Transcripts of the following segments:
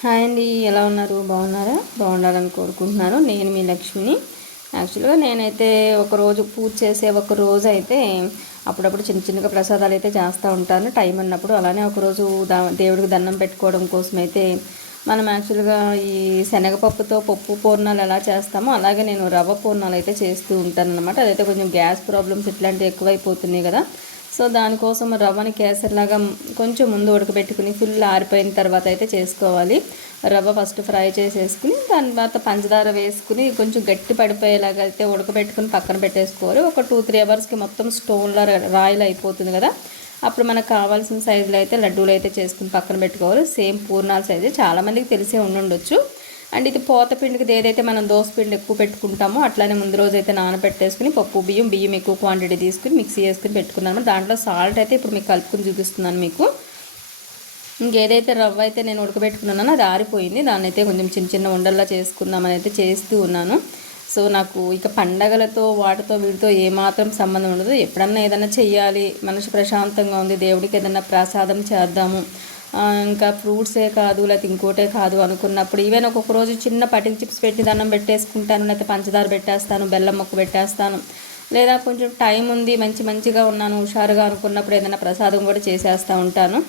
Hi అండి, ఎలా ఉన్నారు? బాగున్నారా? బాగుండాలని కోరుకుంటున్నాను. నేను మీ లక్ష్మిని. యాక్చువల్గా నేనైతే ఒకరోజు పూజ చేసే ఒక రోజు అయితే అప్పుడప్పుడు చిన్న చిన్నగా ప్రసాదాలు అయితే చేస్తూ ఉంటాను టైం ఉన్నప్పుడు. అలానే ఒకరోజు దేవుడికి దండం పెట్టుకోవడం కోసం అయితే మనం యాక్చువల్గా ఈ శనగపప్పుతో పప్పు పూర్ణాలు ఎలా చేస్తామో అలాగే నేను రవ్వ పూర్ణాలు అయితే చేస్తూ ఉంటాను అనమాట. అదైతే కొంచెం గ్యాస్ ప్రాబ్లమ్స్ ఇట్లాంటివి ఎక్కువైపోతున్నాయి కదా. సో దానికోసం రవ్వని కేసరిలాగా కొంచెం ముందు ఉడకబెట్టుకుని ఫుల్ ఆరిపోయిన తర్వాత అయితే చేసుకోవాలి. రవ్వ ఫస్ట్ ఫ్రై చేసేసుకుని దాని తర్వాత పంచదార వేసుకుని కొంచెం గట్టి పడిపోయేలాగా అయితే ఉడకబెట్టుకుని పక్కన పెట్టేసుకోవాలి. ఒక 2-3 అవర్స్కి మొత్తం స్టోన్లో రాయిలు అయిపోతుంది కదా. అప్పుడు మనకు కావాల్సిన సైజులో అయితే లడ్డూలు అయితే చేసుకుని పక్కన పెట్టుకోవాలి. సేమ్ పూర్ణాల సైజు చాలామందికి తెలిసే ఉండొచ్చు. అండ్ ఇది పోత పిండికి ఏదైతే మనం దోశ పిండి ఎక్కువ పెట్టుకుంటామో అట్లానే ముందు రోజు అయితే నానబెట్టేసుకుని పప్పు బియ్యం ఎక్కువ క్వాంటిటీ తీసుకుని మిక్సీ చేసుకుని పెట్టుకున్నాను. దాంట్లో సాల్ట్ అయితే ఇప్పుడు మీకు కలుపుకుని చూపిస్తున్నాను మీకు. ఇంకేదైతే రవ్వ అయితే నేను ఉడకబెట్టుకున్నానో అది ఆరిపోయింది. దాన్ని అయితే కొంచెం చిన్న చిన్న ఉండల్లా చేసుకుందామని అయితే చేస్తూ ఉన్నాను. సో నాకు ఇక పండగలతో వాటితో వీటితో ఏమాత్రం సంబంధం ఉండదు. ఎప్పుడన్నా ఏదైనా చెయ్యాలి, మనసు ప్రశాంతంగా ఉంది, దేవుడికి ఏదైనా ప్రసాదం చేద్దాము, ఇంకా ఫ్రూట్సే కాదు లేకపోతే ఇంకోటే కాదు అనుకున్నప్పుడు ఈవెన్ ఒక్కొక్క రోజు చిన్న పటికి చిప్స్ పెట్టి దండం పెట్టేసుకుంటాను, లేకపోతే పంచదార పెట్టేస్తాను, బెల్లం మొక్క పెట్టేస్తాను. లేదా కొంచెం టైం ఉంది, మంచిగా ఉన్నాను, హుషారుగా అనుకున్నప్పుడు ఏదైనా ప్రసాదం కూడా చేసేస్తూ ఉంటాను.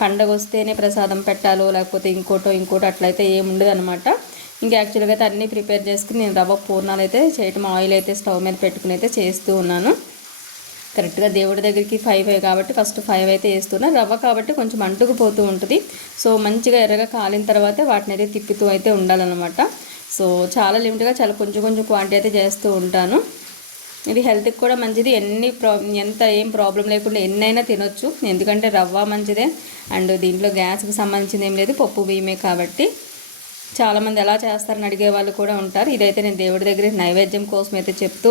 పండగ వస్తేనే ప్రసాదం పెట్టాలో లేకపోతే ఇంకోటో అట్లయితే ఏముండదు అనమాట. ఇంకా యాక్చువల్గా అయితే అన్నీ ప్రిపేర్ చేసుకుని నేను రవ్వ పూర్ణాలు అయితే చేయటం, ఆయిల్ అయితే స్టవ్ మీద పెట్టుకుని అయితే చేస్తూ ఉన్నాను. కరెక్ట్గా దేవుడి దగ్గరికి 5 కాబట్టి ఫస్ట్ 5 అయితే వేస్తున్నా. రవ్వ కాబట్టి కొంచెం అంటుకుపోతూ ఉంటుంది. సో మంచిగా ఎర్రగా కాలిన తర్వాతే వాటిని అయితే తిప్పుతూ అయితే ఉండాలన్నమాట. సో చాలా లిమిట్గా చాలా కొంచెం క్వాంటిటీ అయితే చేస్తూ ఉంటాను. ఇది హెల్త్కి కూడా మంచిది. ఎంత ఏం ప్రాబ్లం లేకుండా ఎన్నైనా తినొచ్చు, ఎందుకంటే రవ్వ మంచిదే. అండ్ దీంట్లో గ్యాస్కి సంబంధించింది ఏం లేదు, పప్పు బియ్యమే కాబట్టి. చాలామంది ఎలా చేస్తారని అడిగే వాళ్ళు కూడా ఉంటారు. ఇదైతే నేను దేవుడి దగ్గర నైవేద్యం కోసం అయితే చెప్తూ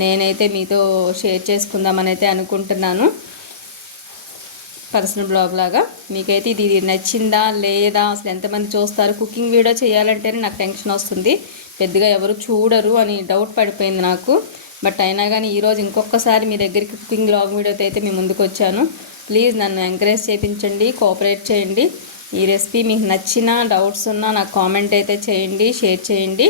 నేనైతే మీతో షేర్ చేసుకుందామని అయితే అనుకుంటున్నాను, పర్సనల్ బ్లాగ్ లాగా. మీకైతే ఇది నచ్చిందా లేదా, అసలు ఎంతమంది చూస్తారు? కుకింగ్ వీడియో చేయాలంటేనే నాకు టెన్షన్ వస్తుంది, పెద్దగా ఎవరు చూడరు అని డౌట్ పడిపోయింది నాకు. బట్ అయినా కానీ ఈరోజు ఇంకొకసారి మీ దగ్గరికి కుకింగ్ బ్లాగ్ వీడియోతో అయితే మీ ముందుకు వచ్చాను. ప్లీజ్ నన్ను ఎంకరేజ్ చేయించండి, కోఆపరేట్ చేయండి. ఈ రెసిపీ మీకు నచ్చినా డౌట్స్ ఉన్నా నాకు కామెంట్ అయితే చేయండి, షేర్ చేయండి.